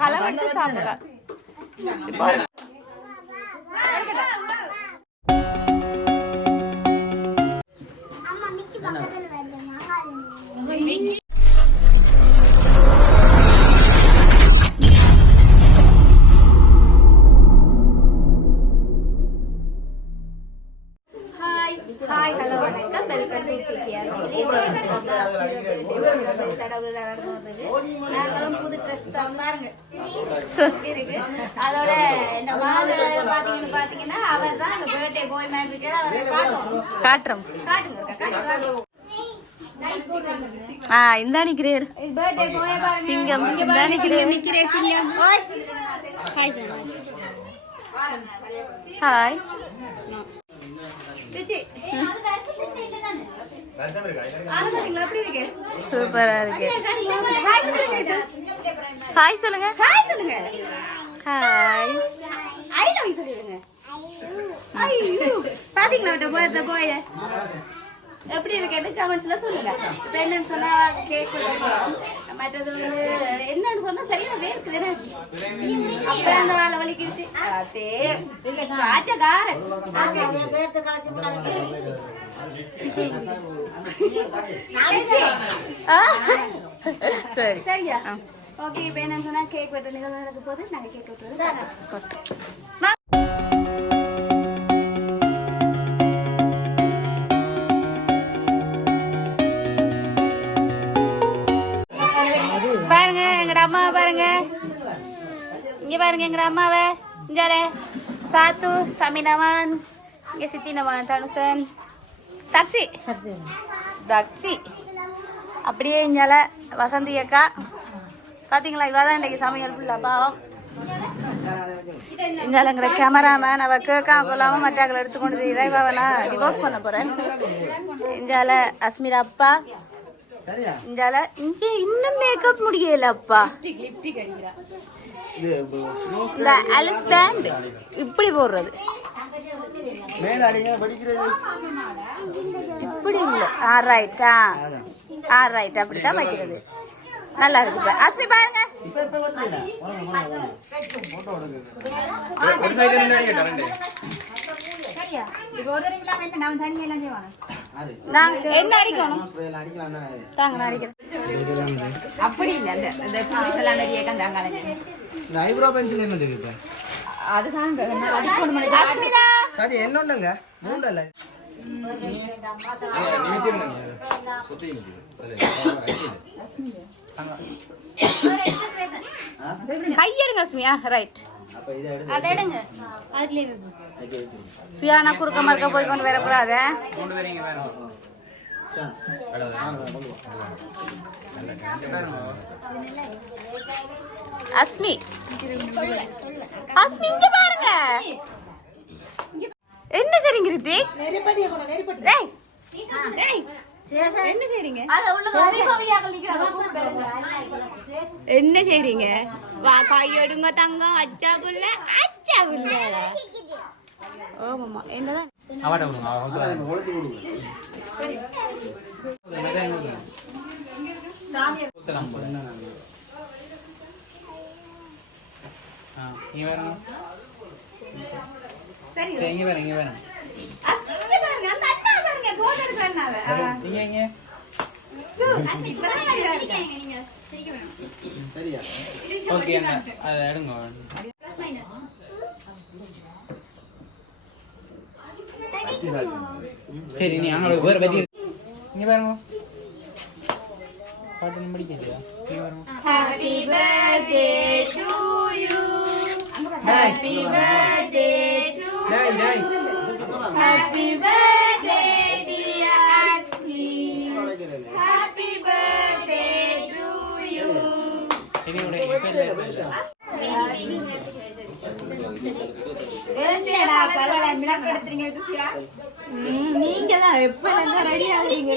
கலவெடுத்து சாப்பிடலாம். Hi hello வணக்கம் welcome to KR. புது ட்ரெஸ் பாருங்க இருக்கு. அதோட இந்த மாலை பாத்தீங்கன்னா அவர் தான் அந்த பர்த்டே பாய் மாதிரி இருக்காரு. அவரை காட்டுறோம் காட்டுங்க. இந்த நிக்கிறேர் பர்த்டே பாய் பாருங்க. சிங்கம் இந்த நிக்கிறே சிங்கம். ஓய் ஹாய் ஹாய். சூப்பரா இருக்கு. ஹாய் சொல்லுங்க. ஹாய். ஐ லவ் யூ சொல்லுங்க. ஐயோ பாத்தீங்களா பாய் எப்படி இருக்கு கமெண்ட்ஸ்ல சொல்லுங்க. இப்ப என்னன்னு சொன்னா கேக் மற்றது வந்து என்னன்னு சொன்னா சரியா வேர்க்குது. அப்ப அந்த வேலை வலிக்கிடுச்சு. சரி சரியா ஓகே. இப்ப என்னன்னு சொன்னா கேக் வெட்ட நிகழ்வு நடக்க போது நாங்க கேக் வெட்டுறது. பாருங்க எங்கட அம்மாவை பாருங்க. இங்க பாருங்க எங்கட அம்மாவை. இஞ்சாலே சாத்து தமிழவன், இங்க சித்தினவன் தனுசன், தக்சி அப்படியே இஞ்சால வசந்தி அக்கா. பாத்தீங்களா இவாதான் இன்றைக்கு சமையல் ஃபுல்லா பாவம். இஞ்சால எங்கட கேமராமேன் அவ கேட்காம கொள்ளாம மற்றாக்களை எடுத்துக்கொண்டு இறைவாவை நான் டிவோர்ஸ் பண்ண போறேன். இஞ்சால அஸ்மிரா அப்பா. இஞ்சால இங்க இன்னும் மேக்கப் முடியலப்பா. இந்த அலிஸ் பேண்ட் இப்படி போடுறது இப்படி இல்ல. ரைட் ரைட் அப்படித்தான் வைக்கிறது. நல்லா இருக்கு. அஸ்மி பாருங்க. என்ன அடிக்கணும் அப்படி இல்ல. ஐப்ரோ பென்சில் என்ன இருக்கு? அதுதான் என்னங்க மூண்டல்ல கையெடுங்க அஸ்மியா. ரைட் அதெடுங்க. சுயானா குறுக்க மறுக்க போய் கொண்டு வரக்கூடாது. அஸ்மி அஸ்மி இங்க பாருங்க. என்ன சரிங்க ரித்திக்? என்ன செய்றீங்க? என்ன செய்றீங்க? வா கையெடுங்க தங்கம். அச்சா புள்ள ஓ மாமா என்னதான் அவட விடுங்க. அவ ஒழுத்து விடுங்க. சாமி ஊத்தலாம் போல. இங்க வரணும். சரி இங்க வரணும். இங்க வரணும். இங்க பாருங்க. அந்த அண்ணா பாருங்க. போன் எடுக்கறானே. இங்க இங்க சரியா ஓகே அண்ணா அத எடுங்க. சரி நீ அங்க வேற பத்தி இங்க பாருங்க. பாட்டு முடிக்கலையா? இங்க பாருங்க. Happy birthday to you. Happy birthday to you. Happy birthday dear Asmi. Happy birthday to you. இனி உடைய இப்ப நீங்க தான் எப்ப ரெடி ஆகுறீங்க?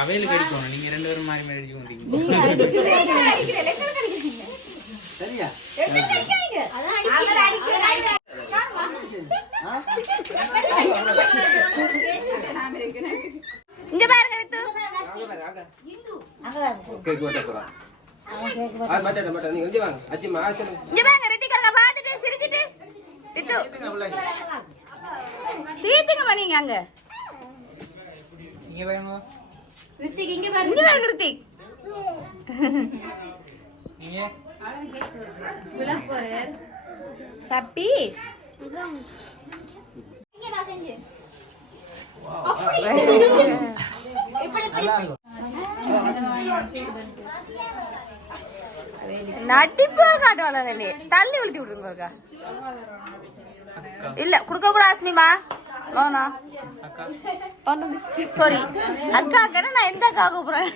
அவையிலுக்கு அடிக்கணும். நீங்க 2 பேரும் மாறி மாறி அடிச்சுக்கோங்க. சரியா இங்க பாருங்க ரித்து. இங்க பாருங்க ரித்திகா பாத்துட்டு சிரிச்சிட்டு ரித்து தீத்துங்க நீங்க அங்க இங்க பாருங்க. ரித்திக் இங்க பாருங்க. இங்க பாருங்க ரித்திக். இங்க விழ போறார் தப்பி இங்க நான் செஞ்சு நடிப்பு காட்டுவாங்க தள்ளி விழுத்தி விடுங்க இல்ல குடுக்க கூட ஆஸ்மிமா நோனா சாரி அக்கா அக்கா நான் எந்த அக்கா கூப்பிடுறேன்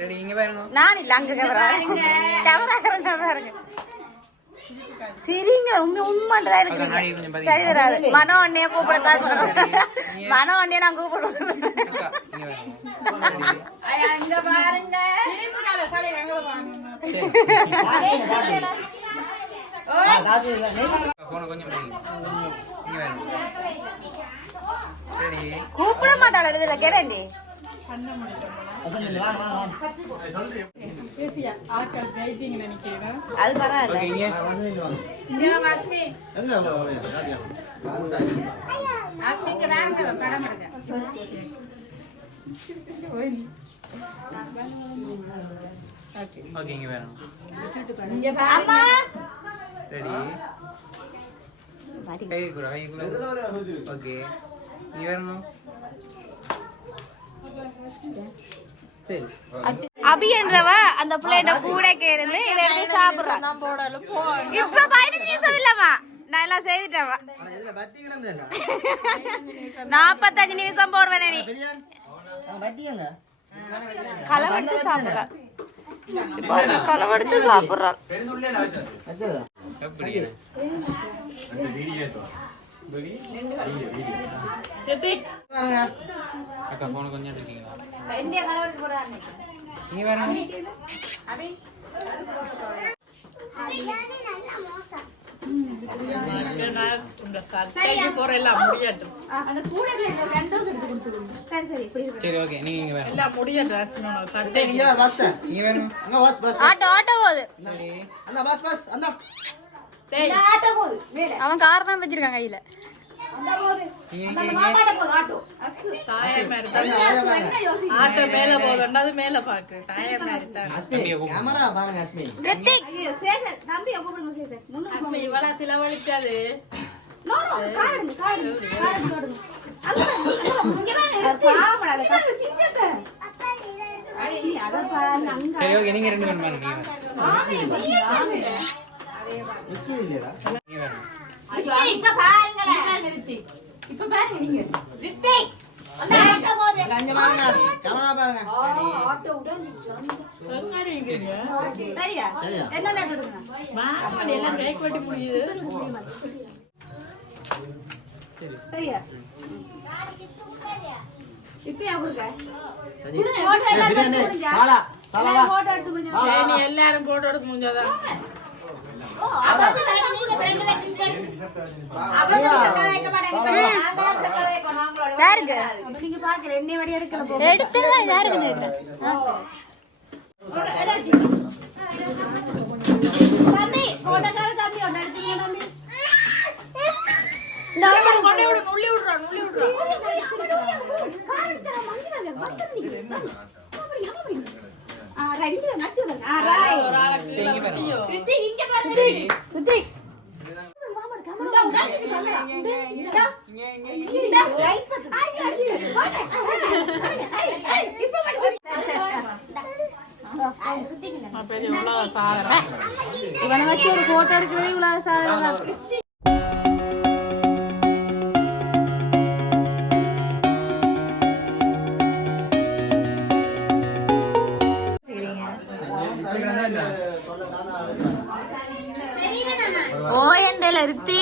ரெடி. இங்க பாருங்க. நான் இல்ல அங்க கேமரா பாருங்க சரிங்க ரொம்ப உண்மைன்றதா இருக்கு சரி வராது மனோ அண்ணைய கூப்பிடத்தான் மனோ அண்ணைய நான் கூப்பிடுவேன் அக்கா இங்க பாருங்க. அங்க பாருங்க போன கொஞ்சம் போய் இங்க பாருங்க. ரெடி. கூப்பிட மாட்டாள் எழுதுல கேடண்டி அது பரவாயில்ல ஓகே இங்க ஓகே இங்க பாருங்க. அம்மா ரெடி. கை கூட ஓகே இங்க பாருங்க. சரி அபி என்றவ அந்த பிள்ளைட கூட கேருந்து இதை எடுத்து சாப்பிடுறான் இப்ப 15 நிமிஷம் இல்லம்மா நான் எல்லாம் செய்துட்டேன் 45 நிமிஷம் போடுவேன் நீ களவெடுத்து சாப்பிடுறான் களவெடுத்து சாப்பிடுறான் எப்படி அக்கா போன கொஞ்சம் எடுத்தீங்களா? இங்க பாருங்க. சரி ஓகே நீங்க இங்க பாருங்க. இங்க பாருங்க. ஆட்டோ ஆட்டோ போகுது அவன் கார் தான் வச்சிருக்கான் கையில ஆட்டோ மேல போதும் அது மேல பாக்கு இவளா திலவழிக்காது சரி ஓகே நீங்க 2 பேரும் பாருங்க. இங்க பாருங்க. இப்ப பாருங்க நீங்க ரித்திக் அந்த ஆட்டோ போகுது அங்க பாருங்க கேமரா பாருங்க ஆட்டோ சரியா என்ன நடக்குதுங்க மாமா எல்லாம் கேக் வெட்டி முடியுது சரியா இப்ப யாருங்க சரி பிரியாணி சாலா சாலா போட்டோ எடுத்து கொஞ்சம் நீ எல்லாரும் போட்டோ எடுக்க முடியாதா அப்ப நீங்க ரெண்டு பேரும் யாருக்கு நீங்க பாக்கற எண்ணெய் வடி எடுக்கல போ எடுத்துறா யாருக்கு இல்ல தம்பி போட்டோக்கார தம்பி ஒண்ணு எடுத்தீங்க தம்பி நான் கொண்டே விடு நுள்ளி விடுறா ரைட் நச்சுங்க ரைட் ஒரு ஆளு இங்க பாருங்க. ரித்திக் இங்க பாருங்க ரித்திக் இவனை வச்சு ஒரு போட்டோ எடுக்கிறதே இவ்வளவு சாதனை ஓ எண்டல ரித்தி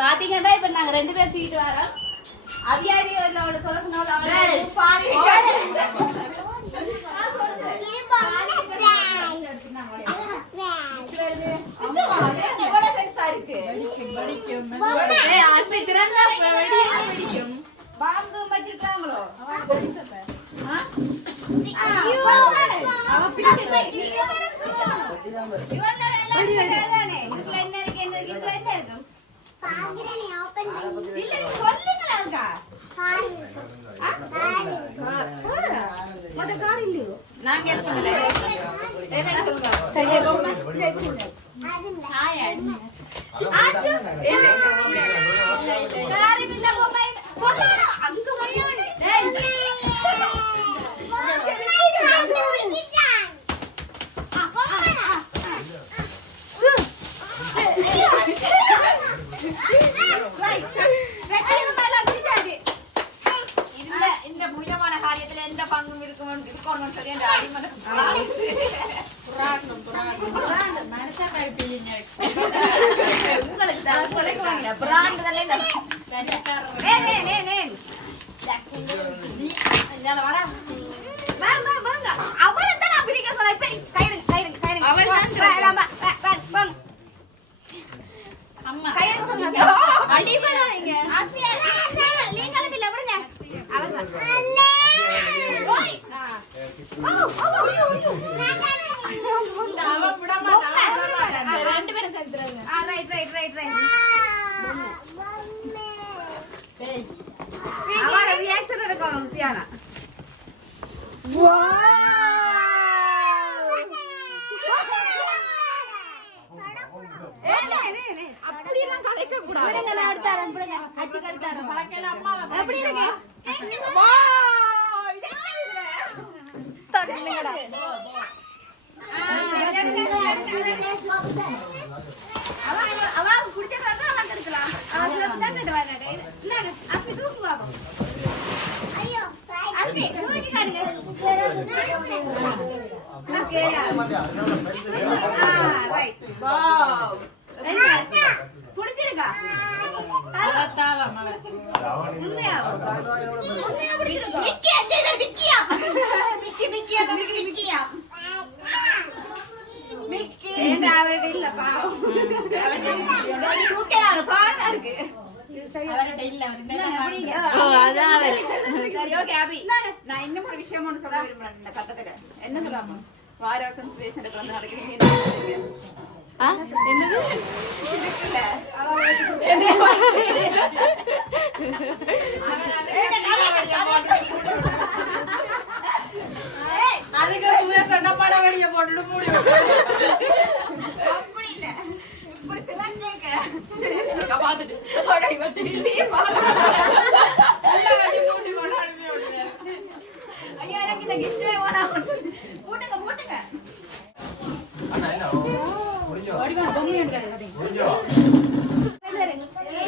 பாத்தீங்கன்னா இப்ப நாங்க 2 பேர் தூக்கிட்டு வரோம். அவியாரி அவளோட சொல்ல சொன்னால பாதி பாம்பு வச்சிருக்காங்களோ இந்த புனிதமான காரியத்துல எந்த பங்கும் இருக்கணும் சொல்லி அந்த அடிமன நான் இன்னும் ஒரு விஷயம் ஒன்று சொல்ல விரும்புறேன் இந்த கட்டத்துல. என்ன சொல்றாங்க? வார வருஷம் சுவேஷனுக்கு வந்து நடக்கிறீங்க. அதுக்கு சுய சொன்ன பட வழிய போட்டுட்டு மூடி அப்படி இல்ல. இப்படி திறந்தேங்க. ஐயா எனக்கு இந்த கிஃப்ட் வேணாம். போட்டுங்க போட்டுங்க. ஓடிவா பொம்மி எடுங்க. முடிஞ்சோ.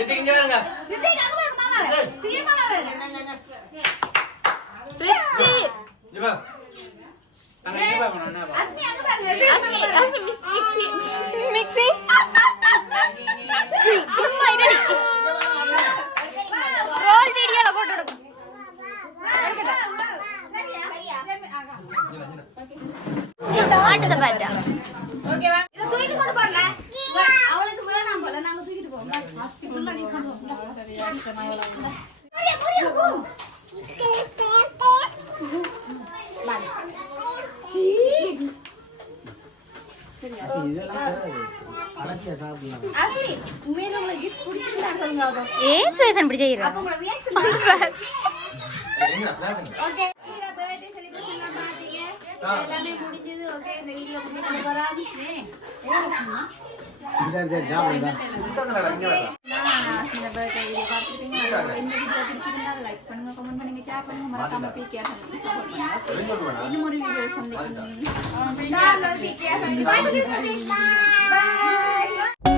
இது இங்க வாங்க. இது அங்க வாங்க மாமா. சீக்கிரம் மாமா வாங்க. பெட்டி. இவா. அங்க இங்க வாங்க அண்ணா வா. அஸ்மி அங்க வாங்க. அஸ்மி மிக்ஸி. சும்மா இரு. ரோல் வீடியோல போட்டு விடு. மாட்டத பாத்தா ஓகேவா இத தூக்கிட்டு கொண்டு போறல அவளுக்கு வேணாம் போல நாங்க தூக்கிட்டு போவோம் ஹாஸ்பிடல்ல நீ கொண்டு வா சரியா முடியா போ சீ சரியா இதெல்லாம் அடக்கியா சாப்பிடலாம் அஸ்மி உண்மையில உங்களுக்கு கிஃப்ட் பிடிச்சிருந்தா சொல்லுங்க அப்போ ஏன் ஸ்பேஷன் பிடிச்ச ஹீரோ அப்ப உங்களுக்கு ரியாக்ஷன் என்ன flash okay hero birthday celebration பண்ணாதீங்க எல்லாமே முடிஞ்சது ஓகே இந்த வீடியோ முடிஞ்சது வராது சரி ஜாவுங்க நான் இந்த பர்த்டே வீடியோ பார்த்துட்டீங்க இந்த வீடியோ பிடிச்சிருந்தா லைக் பண்ணுங்க கமெண்ட் பண்ணுங்க ஷேர் பண்ணுங்க மறக்காம பிகே சப்போர்ட் பண்ணுங்க இன்னும் ஒரு வீடியோ சந்திக்கிறேன் நான் பிகே பை